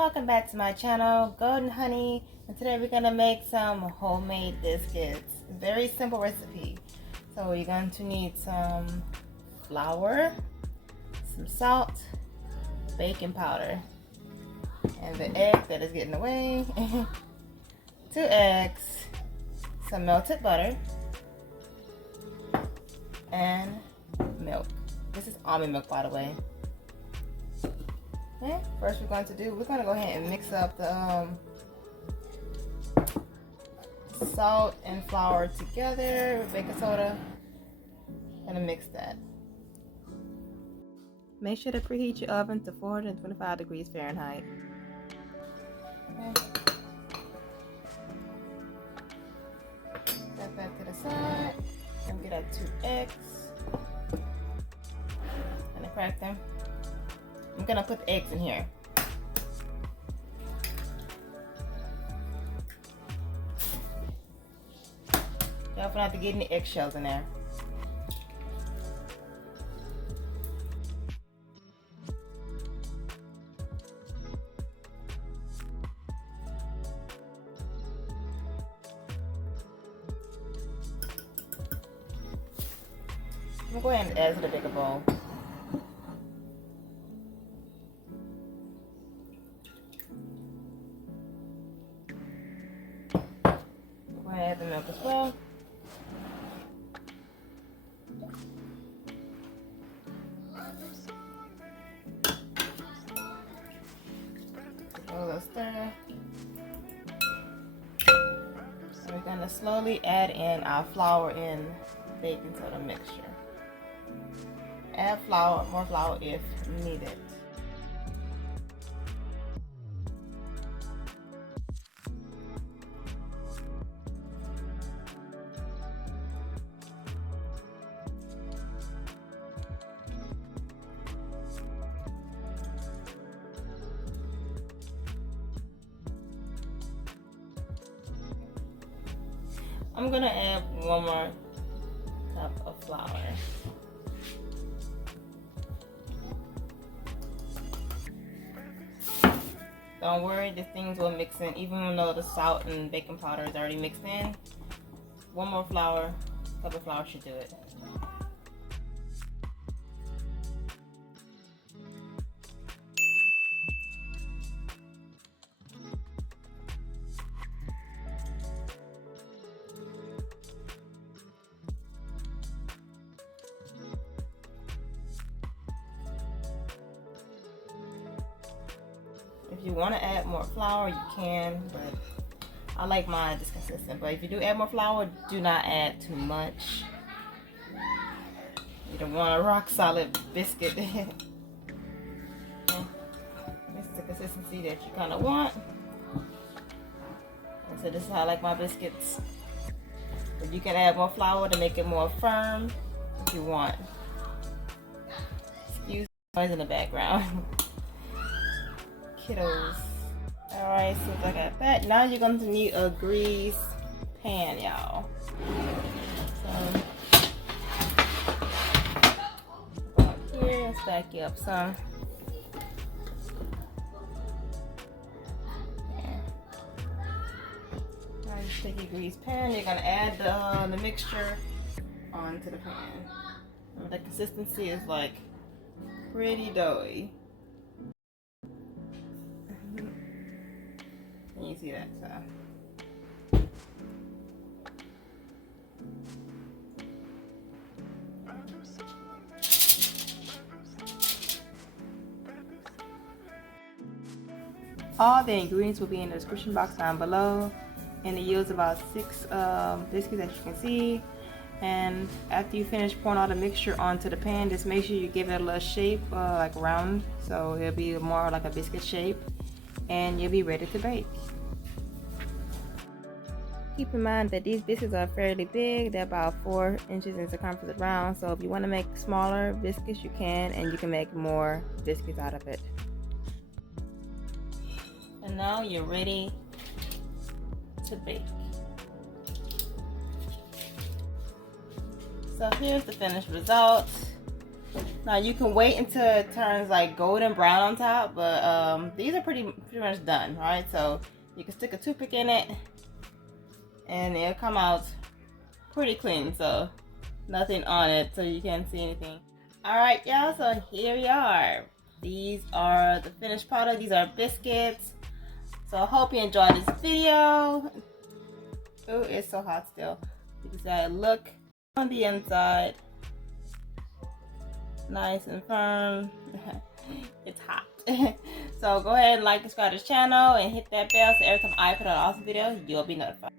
welcome back to my channel, Golden Honey, and today we're going to make some homemade biscuits. Very simple recipe. So you're going to need some flour, some salt, baking powder, and the egg that is getting away, 2 eggs, some melted butter, and milk. This is almond milk, by the way. Okay, first we're going to go ahead and mix up the salt and flour together with baking soda. Gonna mix that. Make sure to preheat your oven to 425 degrees Fahrenheit. Okay. Set that to the side. And get our 2 eggs. And crack them. I'm gonna put the eggs in here. Careful not to get any eggshells in there. I'm gonna go ahead and add to the bigger bowl. Add the milk as well. A little stir. And we're going to slowly add in our flour and baking soda mixture. Add flour, more flour if needed. I'm gonna add 1 more cup of flour. Don't worry, these things will mix in, even though the salt and baking powder is already mixed in. 1 more cup of flour should do it. If you want to add more flour, you can, but I like mine just consistent. But if you do add more flour, do not add too much. You don't want a rock solid biscuit. This is the consistency that you kind of want. And so this is how I like my biscuits. But you can add more flour to make it more firm if you want. Excuse the noise in the background. Kiddos. Alright, so I got that. Now you're going to need a grease pan, y'all. So, about here, let's back you up some. Now you take your grease pan, you're going to add the mixture onto the pan. The consistency is like pretty doughy. You see that, so. All the ingredients will be in the description box down below, and it yields about 6 biscuits, as you can see. And after you finish pouring all the mixture onto the pan, just make sure you give it a little shape, like round, so it'll be more like a biscuit shape, and you'll be ready to bake. Keep in mind that these biscuits are fairly big. They're about 4 inches in circumference around. So if you want to make smaller biscuits, you can, and you can make more biscuits out of it. And now you're ready to bake. So here's the finished result. Now you can wait until it turns like golden brown on top, but these are pretty much done, right? So you can stick a toothpick in it and it'll come out pretty clean, so nothing on it, so you can't see anything. Alright y'all, so here we are. These are the finished product. These are biscuits. So I hope you enjoyed this video. Oh, it's so hot still. You can see look on the inside. Nice and firm. It's hot. So go ahead and like and subscribe to the channel and hit that bell so every time I put out an awesome video, you'll be notified.